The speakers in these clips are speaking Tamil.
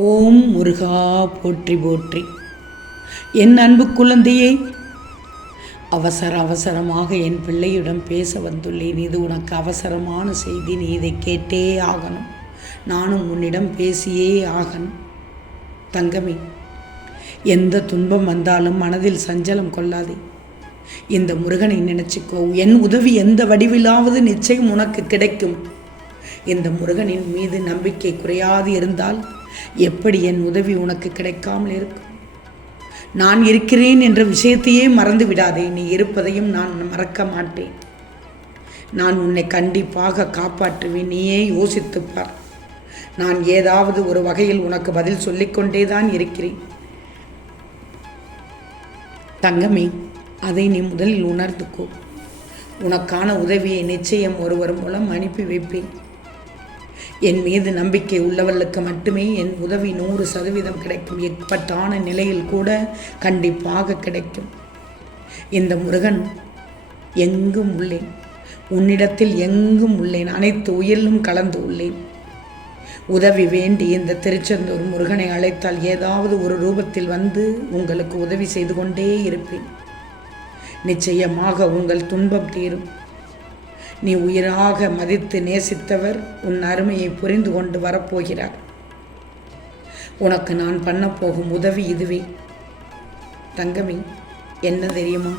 ஓம் முருகா போற்றி போற்றி. என் அன்பு குழந்தையே அவசர அவசரமாக என் பிள்ளையிடம் பேச வந்துள்ளேன். இது உனக்கு அவசரமான செய்தி. நீ இதை கேட்டே ஆகணும். நானும் உன்னிடம் பேசியே ஆகணும். தங்கமே எந்த துன்பம் வந்தாலும் மனதில் சஞ்சலம் கொள்ளாதே. இந்த முருகனை நினைச்சுக்கோ. என் உதவி எந்த வடிவிலாவது நிச்சயம் உனக்கு கிடைக்கும். இந்த முருகனின் மீது நம்பிக்கை குறையாது இருந்தால் எப்படி என் உதவி உனக்கு கிடைக்காமல் இருக்கும்? நான் இருக்கிறேன் என்ற விஷயத்தையே மறந்து விடாதே. நீ இருப்பதையும் நான் மறக்க மாட்டேன். நான் உன்னை கண்டிப்பாக காப்பாற்றுவேன். நீயே யோசித்துப்பார் நான் ஏதாவது ஒரு வகையில் உனக்கு பதில் சொல்லிக்கொண்டே தான் இருக்கிறேன். தங்கமே அதை நீ முதலில் உணர்ந்துக்கோ. உனக்கான உதவியை நிச்சயம் ஒருவர் மூலம் அனுப்பி வைப்பேன். என் மீது நம்பிக்கை உள்ளவர்களுக்கு மட்டுமே என் உதவி நூறு சதவீதம் கிடைக்கும். எப்பட்டான நிலையில் கூட கண்டிப்பாக கிடைக்கும். இந்த முருகன் எங்கும் உள்ளேன். உன்னிடத்தில் எங்கும் உள்ளேன். அனைத்து உயிரிலும் கலந்து உள்ளேன். உதவி வேண்டி இந்த திருச்செந்தூர் முருகனை அழைத்தால் ஏதாவது ஒரு ரூபத்தில் வந்து உங்களுக்கு உதவி செய்து கொண்டே இருப்பேன். நிச்சயமாக உங்கள் துன்பம் தீரும். நீ உயிராக மதித்து நேசித்தவர் உன் அருமையை புரிந்து கொண்டு வரப்போகிறார். உனக்கு நான் பண்ண போகும் உதவி இதுவே. தங்கமி என்ன தெரியுமா?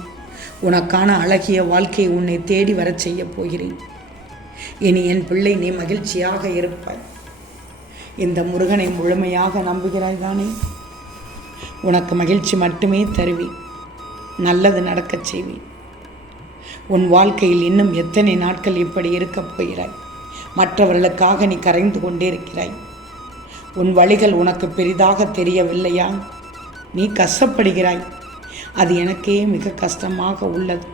உனக்கான அழகிய வாழ்க்கை உன்னை தேடி வரச் செய்யப் போகிறேன். இனி என் பிள்ளை நீ மகிழ்ச்சியாக இருப்பாய். இந்த முருகனை முழுமையாக நம்புகிறாய் தானே? உனக்கு மகிழ்ச்சி மட்டுமே தருவேன். நல்லது நடக்கச் செய்வேன். உன் வாழ்க்கையில் இன்னும் எத்தனை நாட்கள் இப்படி இருக்கப் போகிறாய்? மற்றவர்களுக்காக நீ கரைந்து கொண்டே இருக்கிறாய் உன் வழிகள் உனக்கு பெரிதாக தெரியவில்லையா? நீ கஷ்டப்படுகிறாய். அது எனக்கே மிக கஷ்டமாக உள்ளது.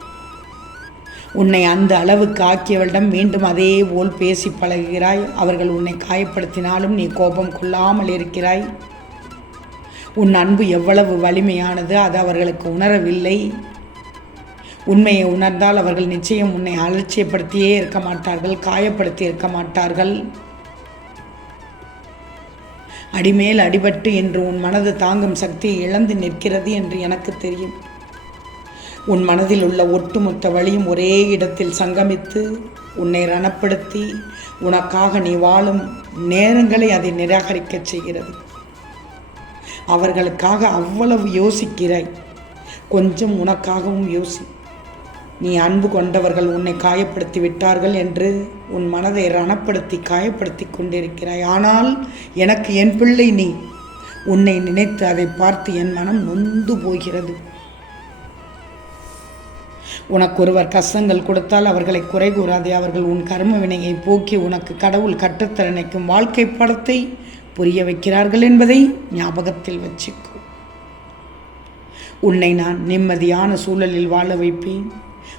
உன்னை அந்த அளவுக்கு ஆக்கியவளிடம் மீண்டும் அதே போல் பேசி பழகுகிறாய். அவர்கள் உன்னை காயப்படுத்தினாலும் நீ கோபம் கொள்ளாமல் இருக்கிறாய். உன் அன்பு எவ்வளவு வலிமையானது அது அவர்களுக்கு உணரவில்லை. உண்மையை உணர்ந்தால் அவர்கள் நிச்சயம் உன்னை அலட்சியப்படுத்தியே இருக்க மாட்டார்கள் காயப்படுத்தி இருக்க மாட்டார்கள். அடிமேல் அடிபட்டு என்று உன் மனது தாங்கும் சக்தியை இழந்து நிற்கிறது என்று எனக்கு தெரியும். உன் மனதில் உள்ள ஒட்டுமொத்த வழியும் ஒரே இடத்தில் சங்கமித்து உன்னை ரணப்படுத்தி உனக்காக நீ வாழும் நேரங்களை அதை நிராகரிக்கச் செய்கிறது. அவர்களுக்காக அவ்வளவு யோசிக்கிறாய். கொஞ்சம் உனக்காகவும் யோசி. நீ அன்பு கொண்டவர்கள் உன்னை காயப்படுத்தி விட்டார்கள் என்று உன் மனதை ரணப்படுத்தி காயப்படுத்தி கொண்டிருக்கிறாய். ஆனால் எனக்கு என் பிள்ளை நீ. உன்னை நினைத்து அதை பார்த்து என் மனம் நொந்து போகிறது. உனக்கு ஒருவர் கஷ்டங்கள் கொடுத்தால் அவர்களை குறை கூறாதே. அவர்கள் உன் கர்ம வினையை போக்கி உனக்கு கடவுள் கற்றுத்தரணைக்கும் வாழ்க்கை படத்தை புரிய வைக்கிறார்கள் என்பதை ஞாபகத்தில் வச்சுக்கோ. உன்னை நான் நிம்மதியான சூழலில் வாழ வைப்பேன்.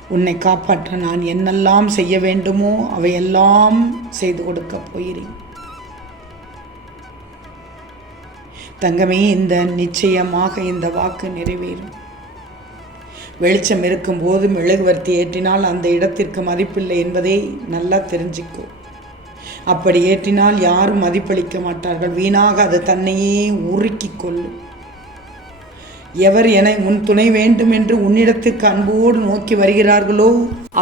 உன்னை காப்பாற்ற நான் என்னெல்லாம் செய்ய வேண்டுமோ அவையெல்லாம் செய்து கொடுக்க போகிறேன். தங்கமே இந்த நிச்சயமாக இந்த வாக்கு நிறைவேறும். வெளிச்சம் இருக்கும்போது மெழுகுவர்த்தி ஏற்றினால் அந்த இடத்திற்கு மதிப்பில்லை என்பதை நல்லா தெரிஞ்சுக்கோ. அப்படி ஏற்றினால் யாரும் மதிப்பளிக்க மாட்டார்கள். வீணாக அது தன்னையே உருக்கி கொள்ளும். எவர் என உன் துணை வேண்டும் என்று உன்னிடத்துக்கு அன்போடு நோக்கி வருகிறார்களோ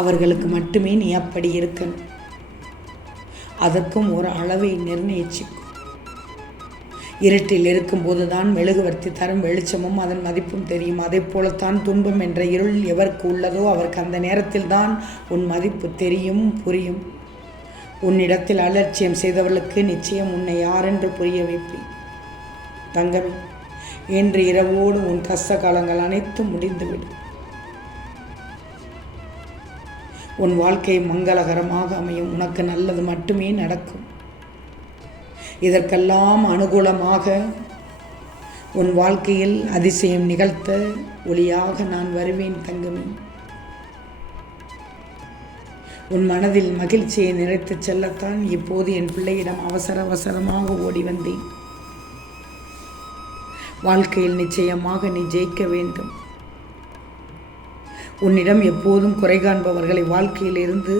அவர்களுக்கு மட்டுமே நீ அப்படி இருக்கணும் அதற்கும் ஒரு அளவை நிர்ணயிச்சுக்கும் இருட்டில் இருக்கும்போது தான் மெழுகுவர்த்தி தரும் வெளிச்சமும் அதன் மதிப்பும் தெரியும். அதே போலத்தான் துன்பம் என்ற இருள் எவருக்கு உள்ளதோ அவருக்கு அந்த நேரத்தில் தான் உன் மதிப்பு தெரியும் புரியும். உன்னிடத்தில் அலட்சியம் செய்தவர்களுக்கு நிச்சயம் உன்னை யாரென்று புரிய வைப்பேன். தங்கமே இன்று இரவோடு உன் கஷ்ட காலங்கள் அனைத்தும் முடிந்துவிடும். உன் வாழ்க்கை மங்களகரமாக அமையும். உனக்கு நல்லது மட்டுமே நடக்கும். இதற்கெல்லாம் அனுகூலமாக உன் வாழ்க்கையில் அதிசயம் நிகழ்த்த ஒளியாக நான் வருவேன் தங்கமே. உன் மனதில் மகிழ்ச்சியை நிறைத்துச் செல்லத்தான் இப்போது என் பிள்ளையிடம் அவசர அவசரமாக ஓடி வந்தேன். வாழ்க்கையில் நிச்சயமாக நீ ஜெயிக்க வேண்டும். உன்னிடம் எப்போதும் குறை காண்பவர்களை வாழ்க்கையிலிருந்து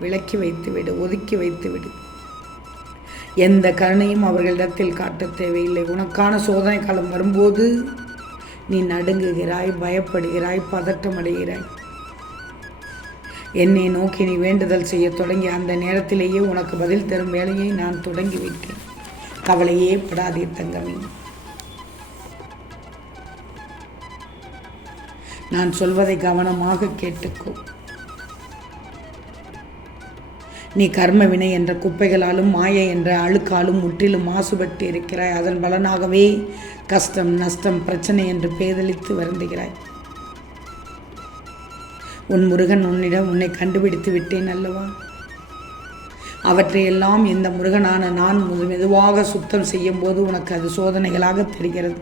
விலக்கி வைத்துவிடு ஒதுக்கி வைத்துவிடு எந்த கருணையும் அவர்களிடத்தில் காட்டத் தேவையில்லை. உனக்கான சோதனை காலம் வரும்போது நீ நடுங்குகிறாய் பயப்படுகிறாய் பதட்டமடைகிறாய் என்னை நோக்கி நீ வேண்டுதல் செய்ய தொடங்கி அந்த நேரத்திலேயே உனக்கு பதில் தரும் வேலையை நான் தொடங்கி விட்டேன் கவலையே படாதே தங்கமே நான் சொல்வதை கவனமாக கேட்டுக்கோ. நீ கர்ம வினை என்ற குப்பைகளாலும் மாயை என்ற அழுக்காலும் முற்றிலும் மாசுபட்டு இருக்கிறாய் அதன் பலனாகவே கஷ்டம் நஷ்டம் பிரச்சனை என்று பேதலித்து வருந்துகிறாய். உன் முருகன் உன்னிடம் உன்னை கண்டுபிடித்து விட்டேன் அல்லவா? அவற்றையெல்லாம் இந்த முருகனான நான் மெதுவாக சுத்தம் செய்யும் போது உனக்கு அது சோதனைகளாக தெரிகிறது.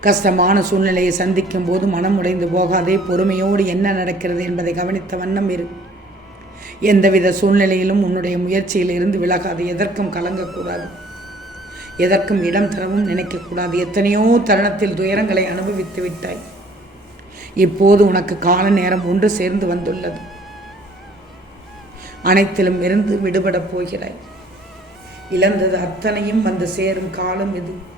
கஷ்டமான சூழ்நிலையை சந்திக்கும் போது மனம் உடைந்து போகாதே. பொறுமையோடு என்ன நடக்கிறது என்பதை கவனித்த வண்ணம் இரு. எந்தவித சூழ்நிலையிலும் உன்னுடைய முயற்சியில் இருந்து விலகாது. எதற்கும் கலங்கக்கூடாது. எதற்கும் இடம் தரவும் நினைக்கக்கூடாது. எத்தனையோ தருணத்தில் துயரங்களை அனுபவித்து விட்டாய். இப்போது உனக்கு கால நேரம் ஒன்று சேர்ந்து வந்துள்ளது. அனைத்திலும் இருந்து விடுபடப் போகிறாய். இழந்தது அத்தனையும் வந்து சேரும் காலம் இது.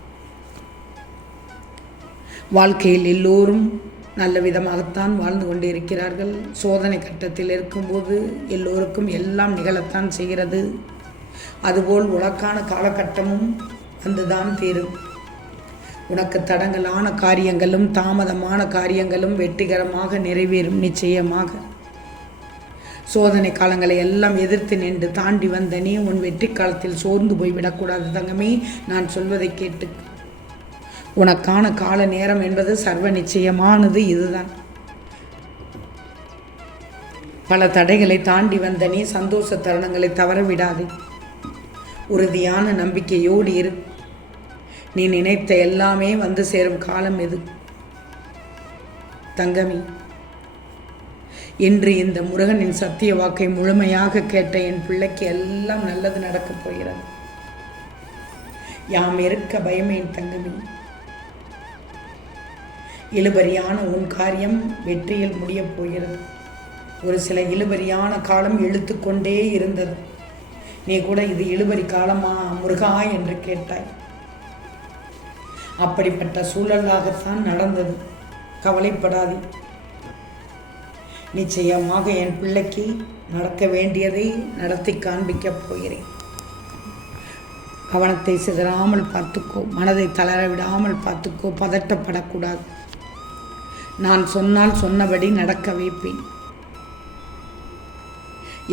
வாழ்க்கையில் எல்லோரும் நல்ல விதமாகத்தான் வாழ்ந்து கொண்டு இருக்கிறார்கள் சோதனை கட்டத்தில் இருக்கும்போது எல்லோருக்கும் எல்லாம் நிகழத்தான் செய்கிறது. அதுபோல் உனக்கான காலகட்டமும் வந்துதான் தீரும். உனக்கு தடங்கலான காரியங்களும் தாமதமான காரியங்களும் வெற்றிகரமாக நிறைவேறும் நிச்சயமாக. சோதனை காலங்களை எல்லாம் எதிர்த்து நின்று தாண்டி வந்த நீ உன் வெற்றி காலத்தில் சோர்ந்து போய்விடக்கூடாது தங்கமே. நான் சொல்வதை கேட்டு உனக்கான கால நேரம் என்பது சர்வ நிச்சயமானது இதுதான். பல தடைகளை தாண்டி வந்த நீ சந்தோஷ தருணங்களை தவற விடாதே உறுதியான நம்பிக்கையோடு இரு. நீ நினைத்த எல்லாமே வந்து சேரும் காலம் எது? தங்கமி இன்று இந்த முருகனின் சத்திய வாக்கை முழுமையாக கேட்ட என் பிள்ளைக்கு எல்லாம் நல்லது நடக்கப் போகிறது. யாம் இருக்க பயமேன் தங்கமி. இழுபறியான உன் காரியம் வெற்றியில் முடியப் போகிறது. ஒரு சில இழுபறியான காலம் இழுத்து கொண்டே இருந்தது. நீ கூட இது இழுபறி காலமா முருகா என்று கேட்டாய். அப்படிப்பட்ட சூழலாகத்தான் நடந்தது. கவலைப்படாதே. நிச்சயமாக என் பிள்ளைக்கு நடக்க வேண்டியதை நடத்தி காண்பிக்கப் போகிறேன். கவனத்தை சிதறாமல் பார்த்துக்கோ மனதை தளர விடாமல் பார்த்துக்கோ பதட்டப்படக்கூடாது. நான் சொன்னால் சொன்னபடி நடக்க வைப்பேன்.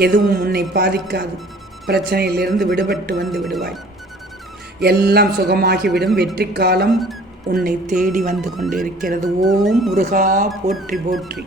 எதுவும் உன்னை பாதிக்காது. பிரச்சனையிலிருந்து விடுபட்டு வந்து விடுவாய். எல்லாம் சுகமாகிவிடும். வெற்றி காலம் உன்னை தேடி வந்து கொண்டிருக்கிறது. ஓம் முருகா போற்றி போற்றி.